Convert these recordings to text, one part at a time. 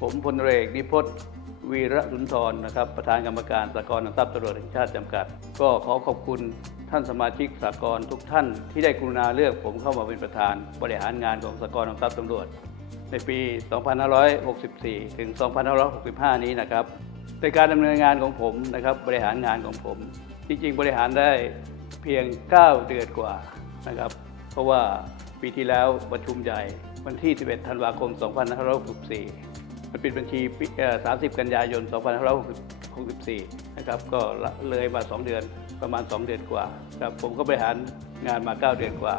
ผมพลเรกนิพนธ์วีระสุนทรนะครับ ประธานกรรมการสหกรทรัพย์ตำรวจแห่งชาติจำกัด ก็ขอขอบคุณท่านสมาชิกสหกรทุกท่านที่ได้กรุณาเลือกผมเข้ามาเป็นประธานบริหารงานของสหกรทรัพย์ตำรวจ ในปี 2564 ถึง 2565 นี้นะครับในการดำเนินงานของผมนะครับบริหารงานของผม จริงๆ บริหารได้เพียง 9 เดือนกว่า นะครับ เพราะว่าปีที่แล้วประชุมใหญ่วันที่ 11 ธันวาคม 2564มันปิดบัญชี 30 กันยายน 2564 นะครับ ก็เลยมา 2 เดือนประมาณ 2 เดือนกว่าครับผมก็บริหารงานมา 9 เดือนกว่า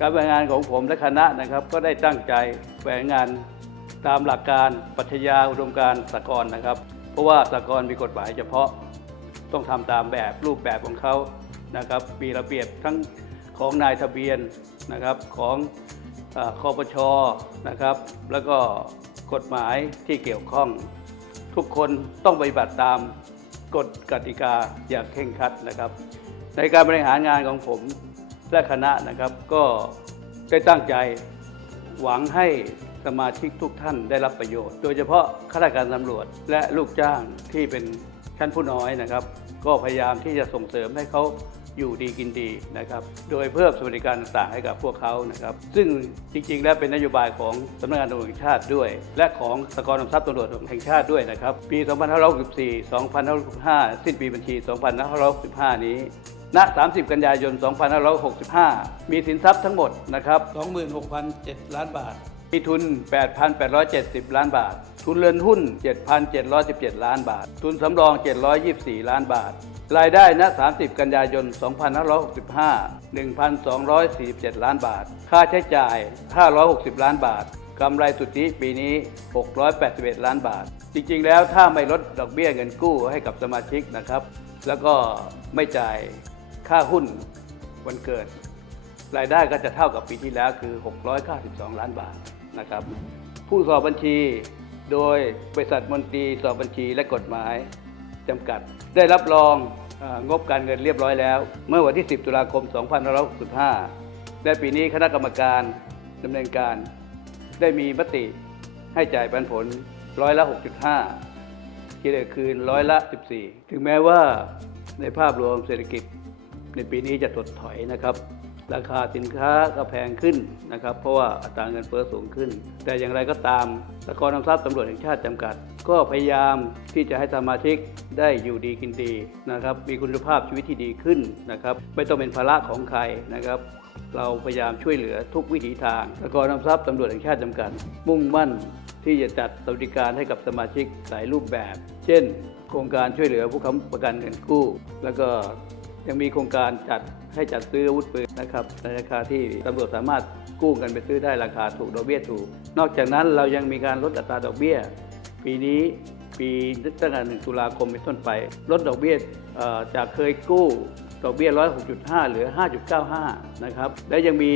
การบริหารงานของผมและคณะนะครับ ก็ได้ตั้งใจบริหารงานตามหลักการปัชญาอุดมการสากลนะครับ เพราะว่าสากลมีกฎหมายเฉพาะต้องทำตามแบบรูปแบบของเขานะครับ มีระเบียบทั้ง ของนายทะเบียนนะครับของอคอปชนะครับ แล้วก็กฎหมายที่เกี่ยวข้อง ทุกคนต้องปฏิบัติตามกฎกติกาอย่างเคร่งครัดนะครับ ในการบริหารงานของผมและคณะนะครับ ก็ได้ตั้งใจหวังให้สมาชิกทุกท่านได้รับประโยชน์ โดยเฉพาะข้าราชการตำรวจและลูกจ้างที่เป็นชั้นผู้น้อยนะครับ ก็พยายามที่จะส่งเสริมให้เขา อยู่ดีกินดีนะครับ โดยเพิ่มสวัสดิการต่างๆให้กับพวกเขานะครับ ซึ่งจริง ๆ แล้วเป็นนโยบายของสำนักงานตำรวจแห่งชาติด้วย และของสกรนำทรัพย์ตำรวจแห่งชาติด้วยนะครับ ปี 2564 2565 สิ้นปีบัญชี 2565 นี้ณ 30 กันยายน 2565 มีสินทรัพย์ทั้งหมดนะครับ 26,007 ล้านบาท มีทุน 8,870 ล้านบาท ทุนเรือนหุ้น 7,717 ล้านบาท ทุนสำรอง 724 ล้านบาท รายได้ณ 30 กันยายน 2565 1,247 ล้านบาท ค่าใช้จ่าย 560 ล้านบาท กำไรสุทธิปีนี้ 681 ล้านบาท จริงๆ แล้วถ้าไม่ลดดอกเบี้ยเงินกู้ให้กับสมาชิกนะครับ แล้วก็ไม่จ่ายค่าหุ้นวันเกิด รายได้ก็จะเท่ากับปีที่แล้วคือ 692 ล้านบาทนะครับ ผู้สอบบัญชีโดยบริษัทมนตรีสอบบัญชีและกฎหมาย จำกัด ได้รับรองงบการเงินเรียบร้อยแล้ว เมื่อวันที่ 10 ตุลาคม 2565 และปีนี้คณะกรรมการดำเนินการ ได้มีมติให้จ่ายปันผลร้อยละ 6.5 คิดคืนร้อยละ 14 ถึงแม้ว่าในภาพรวมเศรษฐกิจในปีนี้จะถดถอยนะครับ ราคาสินค้าก็แพงขึ้นนะครับ เพราะว่าอัตราเงินเฟ้อสูงขึ้น แต่อย่างไรก็ตามสกรนำทรัพย์ตำรวจแห่งชาติจำกัด ก็พยายามที่จะให้สมาชิกได้อยู่ดีกินดีนะครับ มีคุณภาพชีวิตที่ดีขึ้นนะครับ ไม่ต้องเป็นภาระของใครนะครับ เราพยายามช่วยเหลือทุกวิถีทางสกรนำทรัพย์ตำรวจแห่งชาติจำกัด มุ่งมั่นที่จะจัดสวัสดิการให้กับสมาชิกหลายรูปแบบ เช่น โครงการช่วยเหลือผู้ค้ำประกันเงินกู้ แล้วก็ยังมีโครงการจัดให้จัดซื้ออาวุธปืนนะครับในราคาที่ตำรวจสามารถกู้กันไปซื้อได้ราคาถูกดอกเบี้ยถูก นอกจากนั้นเรายังมีการลดอัตราดอกเบี้ย ปีนี้ปีตั้งแต่1ตุลาคมเป็นต้นไป ลดดอกเบี้ยจากเคยกู้ดอกเบี้ย 106.5 เหลือ 5.95 นะครับ และยังมี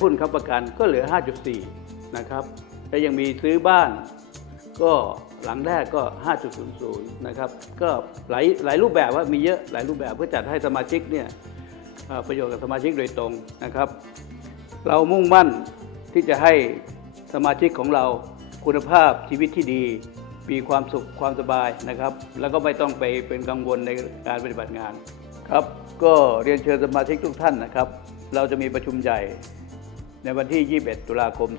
หุ้นค้ำประกันก็เหลือ 5.4 นะครับ และยังมีซื้อบ้านก็หลังแรกก็ 5.00 นะครับ ก็หลายหลายรูปแบบว่ามีเยอะหลายรูปแบบเพื่อจัดให้สมาชิกเนี่ยประโยชน์กับสมาชิกโดยตรงนะครับ เรามุ่งมั่นที่จะให้สมาชิกของเราคุณภาพชีวิตที่ดี มีความสุขความสบายนะครับ แล้วก็ไม่ต้องไปเป็นกังวลในการปฏิบัติงานครับ ก็เรียนเชิญสมาชิกทุกท่านนะครับ เราจะมีประชุมใหญ่ในวันที่ 21 ตุลาคม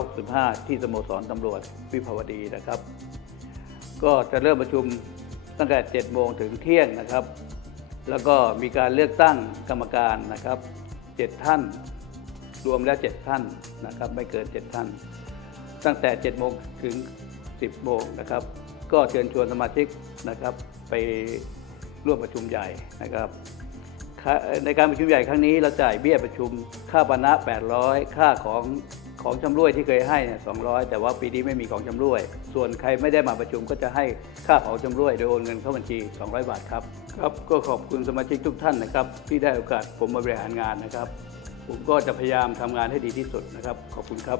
2565 ที่สโมสรตำรวจวิภาวดีนะครับ ก็จะเริ่มประชุมตั้งแต่ 7 โมงถึงเที่ยงนะครับ แล้วก็มีการเลือกตั้งกรรมการนะครับ 7 ท่าน รวมแล้ว 7 ท่านนะครับ ไม่เกิน 7 ท่าน ตั้งแต่ 7 โมงถึง 10 โมงนะครับ ก็เชิญชวนสมาชิกนะครับไปร่วมประชุมใหญ่นะครับ ในการประชุมใหญ่ครั้งนี้เราจ่ายเบี้ยประชุมค่าปานะ800 ค่าของของชำร่วยที่เคยให้เนี่ย200 แต่ว่าปีนี้ไม่มีของชำร่วย ส่วนใครไม่ได้มาประชุมก็จะให้ค่าของชำร่วยโดยโอนเงินเข้าบัญชี 200 บาทครับครับ ก็ขอบคุณสมาชิกทุกท่านนะครับ ที่ได้โอกาสผมมาบริหารงานนะครับ ผมก็จะพยายามทำงานให้ดีที่สุดนะครับ ขอบคุณครับ